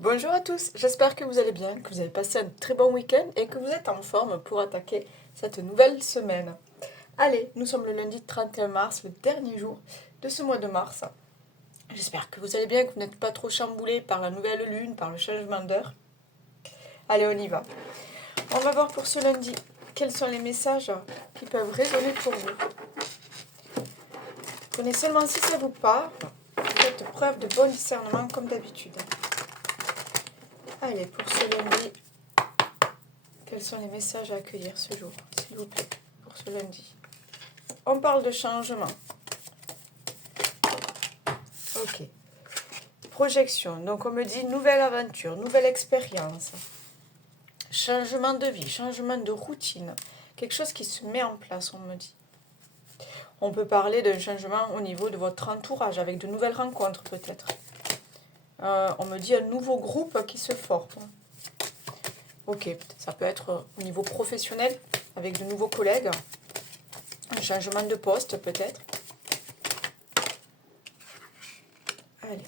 Bonjour à tous, j'espère que vous allez bien, que vous avez passé un très bon week-end et que vous êtes en forme pour attaquer cette nouvelle semaine. Allez, nous sommes le lundi 31 mars, le dernier jour de ce mois de mars. J'espère que vous allez bien, que vous n'êtes pas trop chamboulés par la nouvelle lune, par le changement d'heure. Allez, on y va. On va voir pour ce lundi quels sont les messages qui peuvent résonner pour vous. Prenez seulement si ça vous parle, faites preuve de bon discernement comme d'habitude. Allez, pour ce lundi, quels sont les messages à accueillir ce jour, s'il vous plaît, pour ce lundi? On parle de changement. Ok. Projection. Donc on me dit nouvelle aventure, nouvelle expérience. Changement de vie, changement de routine. Quelque chose qui se met en place, on me dit. On peut parler d'un changement au niveau de votre entourage, avec de nouvelles rencontres peut-être. On me dit un nouveau groupe qui se forme. Ok, ça peut être au niveau professionnel, avec de nouveaux collègues. Un changement de poste peut-être. Allez.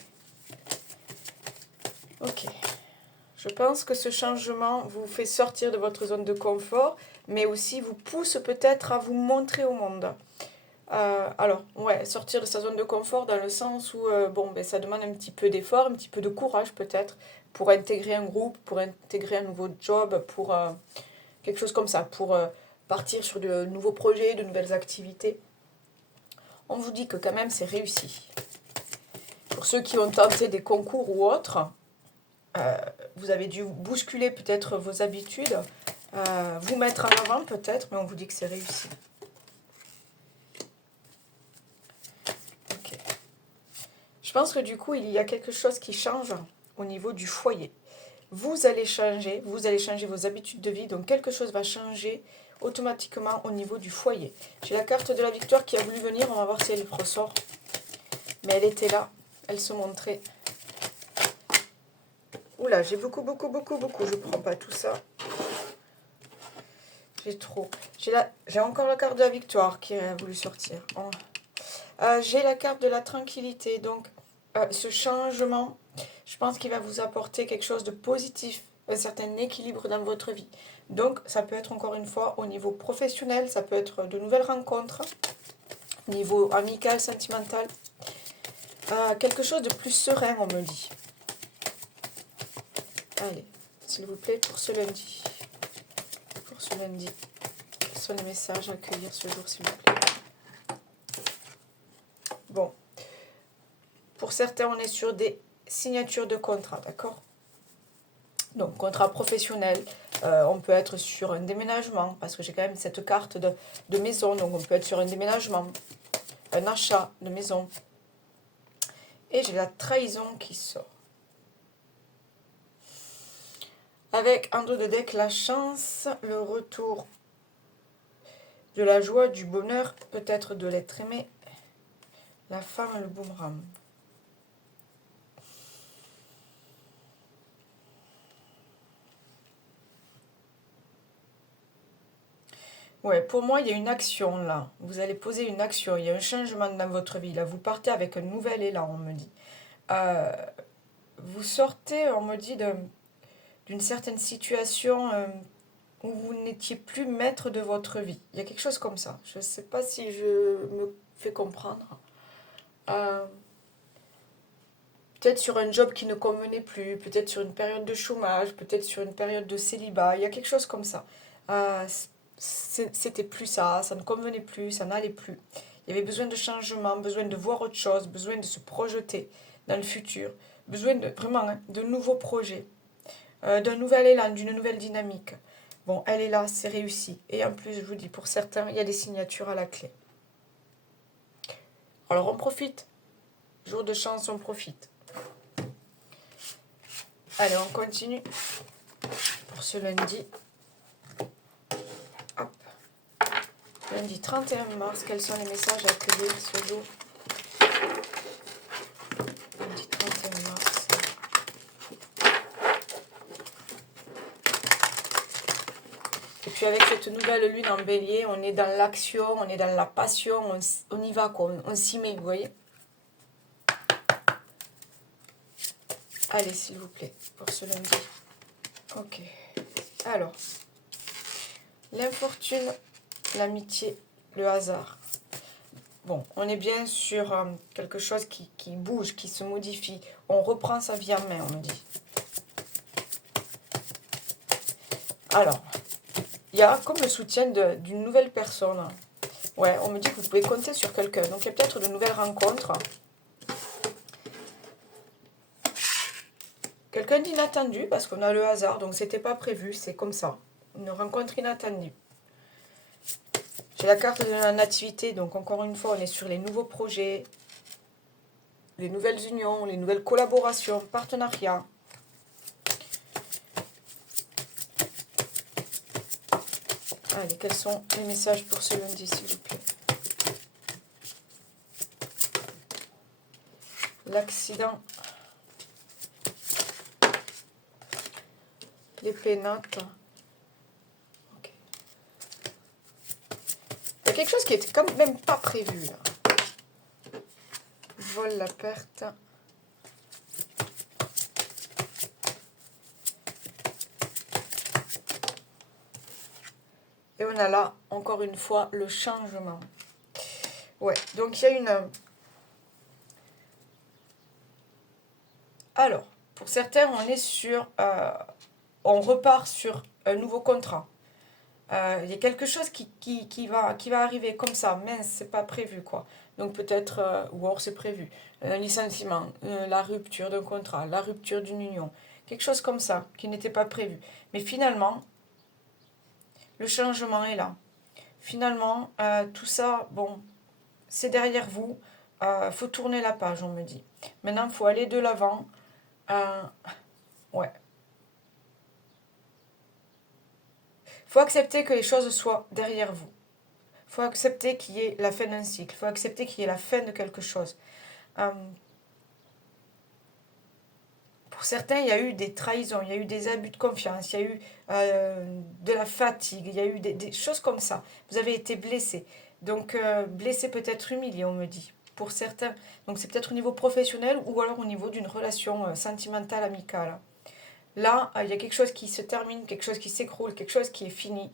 Ok. Je pense que ce changement vous fait sortir de votre zone de confort, mais aussi vous pousse peut-être à vous montrer au monde. Sortir de sa zone de confort dans le sens où ça demande un petit peu d'effort, un petit peu de courage peut-être, pour intégrer un groupe, pour intégrer un nouveau job, pour quelque chose comme ça, pour partir sur de nouveaux projets, de nouvelles activités. On vous dit que quand même c'est réussi. Pour ceux qui ont tenté des concours ou autres, vous avez dû bousculer peut-être vos habitudes, vous mettre en avant peut-être, mais on vous dit que c'est réussi. Ok. Je pense que du coup, il y a quelque chose qui change au niveau du foyer. Vous allez changer vos habitudes de vie, donc quelque chose va changer automatiquement au niveau du foyer. J'ai la carte de la victoire qui a voulu venir, on va voir si elle ressort. Mais elle était là, elle se montrait. Oula, j'ai beaucoup, je prends pas tout ça. J'ai trop. J'ai encore la carte de la victoire qui a voulu sortir. J'ai la carte de la tranquillité. Donc, ce changement, je pense qu'il va vous apporter quelque chose de positif, un certain équilibre dans votre vie. Donc, ça peut être encore une fois au niveau professionnel, ça peut être de nouvelles rencontres, niveau amical, sentimental. Quelque chose de plus serein, on me dit. Allez, s'il vous plaît, pour ce lundi. Pour ce lundi. Quels sont les messages à accueillir ce jour, s'il vous plaît? Bon. Pour certains, on est sur des signatures de contrat, d'accord? Donc, contrat professionnel. On peut être sur un déménagement, parce que j'ai quand même cette carte de maison. Donc, on peut être sur un déménagement, un achat de maison. Et j'ai la trahison qui sort. Avec un dos de deck, la chance, le retour de la joie, du bonheur, peut-être de l'être aimé, la femme, le boomerang. Ouais, pour moi, il y a une action là. Vous allez poser une action, il y a un changement dans votre vie. Là, vous partez avec un nouvel élan, on me dit. Euh, Vous sortez, on me dit, d'une certaine situation où vous n'étiez plus maître de votre vie. Il y a quelque chose comme ça. Je ne sais pas si je me fais comprendre. Euh, Peut-être sur un job qui ne convenait plus, peut-être sur une période de chômage, peut-être sur une période de célibat. Il y a quelque chose comme ça. Euh, C'était plus ça, ça ne convenait plus, ça n'allait plus. Il y avait besoin de changement, besoin de voir autre chose, besoin de se projeter dans le futur, besoin de vraiment de nouveaux projets, d'un nouvel élan, d'une nouvelle dynamique. Bon, elle est là, c'est réussi. Et en plus, je vous dis, pour certains, il y a des signatures à la clé. Alors on profite. Jour de chance, on profite. Allez, on continue pour ce lundi. Hop. Lundi 31 mars, quels sont les messages à accueillir ce jour? Lundi 31 mars. Et puis avec cette nouvelle lune en bélier, on est dans l'action, on est dans la passion, on y va, quoi, on s'y met, vous voyez? Allez, s'il vous plaît, pour ce lundi. Ok. Alors, l'infortune, l'amitié, le hasard. Bon, on est bien sur quelque chose qui bouge, qui se modifie. On reprend sa vie en main, on me dit. Alors, il y a comme le soutien d'une nouvelle personne. Ouais, on me dit que vous pouvez compter sur quelqu'un. Donc, il y a peut-être de nouvelles rencontres. Quelqu'un d'inattendu, parce qu'on a le hasard, donc c'était pas prévu, c'est comme ça. Une rencontre inattendue. J'ai la carte de la nativité, donc encore une fois, on est sur les nouveaux projets, les nouvelles unions, les nouvelles collaborations, partenariats. Allez, quels sont les messages pour ce lundi, s'il vous plaît? L'accident. Les pénates. Ok. Il y a quelque chose qui était quand même pas prévu, là. Vol, la perte. Et on a là, encore une fois, le changement. Ouais, donc il y a une... Alors, pour certains, on est sur... on repart sur un nouveau contrat. Il y a quelque chose qui va arriver comme ça. Mince, c'est pas prévu, quoi. Donc peut-être, ou alors c'est prévu. Un licenciement, la rupture d'un contrat, la rupture d'une union. Quelque chose comme ça, qui n'était pas prévu. Mais finalement, le changement est là. Finalement, tout ça, bon, c'est derrière vous. Faut tourner la page, on me dit. Maintenant, il faut aller de l'avant. Ouais. Faut accepter que les choses soient derrière vous. Faut accepter qu'il y ait la fin d'un cycle. Faut accepter qu'il y ait la fin de quelque chose. Pour certains, il y a eu des trahisons, il y a eu des abus de confiance, il y a eu de la fatigue, il y a eu des choses comme ça. Vous avez été blessé. Donc, blessé peut-être humilié, on me dit. Pour certains. Donc, c'est peut-être au niveau professionnel ou alors au niveau d'une relation sentimentale, amicale. Là, il y a quelque chose qui se termine, quelque chose qui s'écroule, quelque chose qui est fini.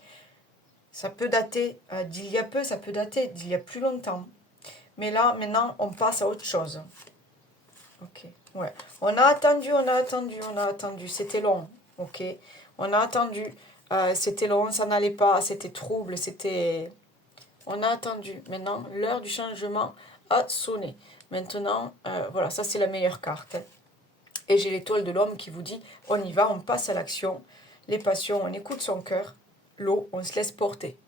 Ça peut dater d'il y a peu, ça peut dater d'il y a plus longtemps. Mais là, maintenant, on passe à autre chose. Ok, ouais. On a attendu, on a attendu, on a attendu. C'était long, ok. On a attendu. C'était long, ça n'allait pas, c'était trouble, c'était... On a attendu. Maintenant, l'heure du changement a sonné. Maintenant, voilà, ça c'est la meilleure carte. Et j'ai l'étoile de l'homme qui vous dit, on y va, on passe à l'action. Les passions, on écoute son cœur. L'eau, on se laisse porter.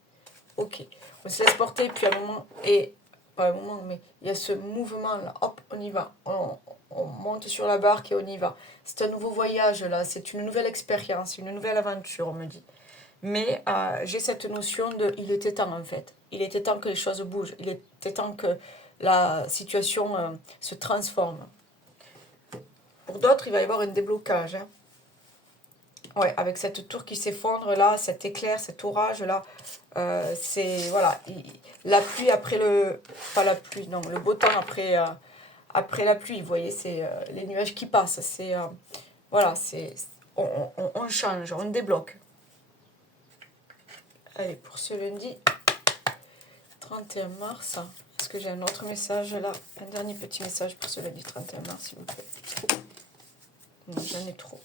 Ok, on se laisse porter, puis à un moment, et pas un moment, mais il y a ce mouvement-là, hop, on y va. On monte sur la barque et on y va. C'est un nouveau voyage, là, c'est une nouvelle expérience, une nouvelle aventure, on me dit. Mais j'ai cette notion de, il était temps, en fait. Il était temps que les choses bougent. Il était temps que la situation se transforme. Pour d'autres, il va y avoir un déblocage, hein. Ouais, avec cette tour qui s'effondre là, cet éclair, cet orage là, c'est voilà, la pluie après le, pas la pluie, non, le beau temps après la pluie. Vous voyez, c'est les nuages qui passent. C'est voilà, c'est on change, on débloque. Allez, pour ce lundi 31 mars, est-ce que j'ai un autre message là, un dernier petit message pour ce lundi 31 mars, s'il vous plaît. Non, j'en ai trop.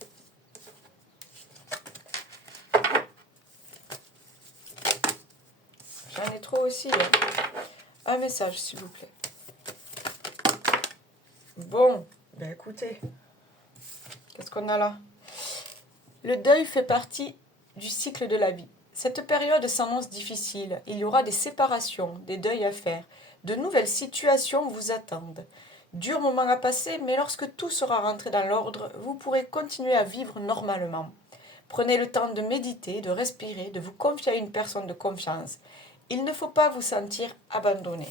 J'en ai trop aussi. Hein. Un message, s'il vous plaît. Bon, ben écoutez. Qu'est-ce qu'on a là? Le deuil fait partie du cycle de la vie. Cette période s'annonce difficile. Il y aura des séparations, des deuils à faire. De nouvelles situations vous attendent. Dur moment à passer, mais lorsque tout sera rentré dans l'ordre, vous pourrez continuer à vivre normalement. Prenez le temps de méditer, de respirer, de vous confier à une personne de confiance. Il ne faut pas vous sentir abandonné.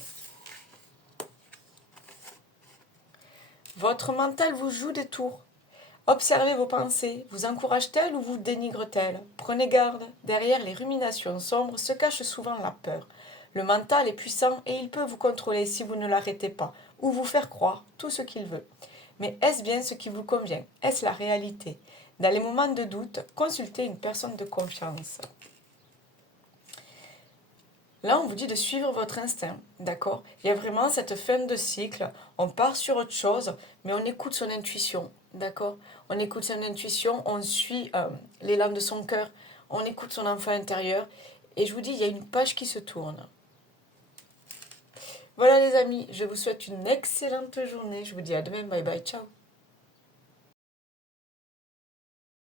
Votre mental vous joue des tours. Observez vos pensées. Vous encourage-t-elle ou vous dénigre-t-elle? Prenez garde. Derrière les ruminations sombres se cache souvent la peur. Le mental est puissant et il peut vous contrôler si vous ne l'arrêtez pas. ou vous faire croire tout ce qu'il veut. Mais est-ce bien ce qui vous convient? Est-ce la réalité? Dans les moments de doute, consultez une personne de confiance. Là, on vous dit de suivre votre instinct, d'accord? Il y a vraiment cette fin de cycle, on part sur autre chose, mais on écoute son intuition, d'accord? On écoute son intuition, on suit l'élan de son cœur, on écoute son enfant intérieur, et je vous dis, il y a une page qui se tourne. Voilà les amis, je vous souhaite une excellente journée, je vous dis à demain, bye bye, ciao!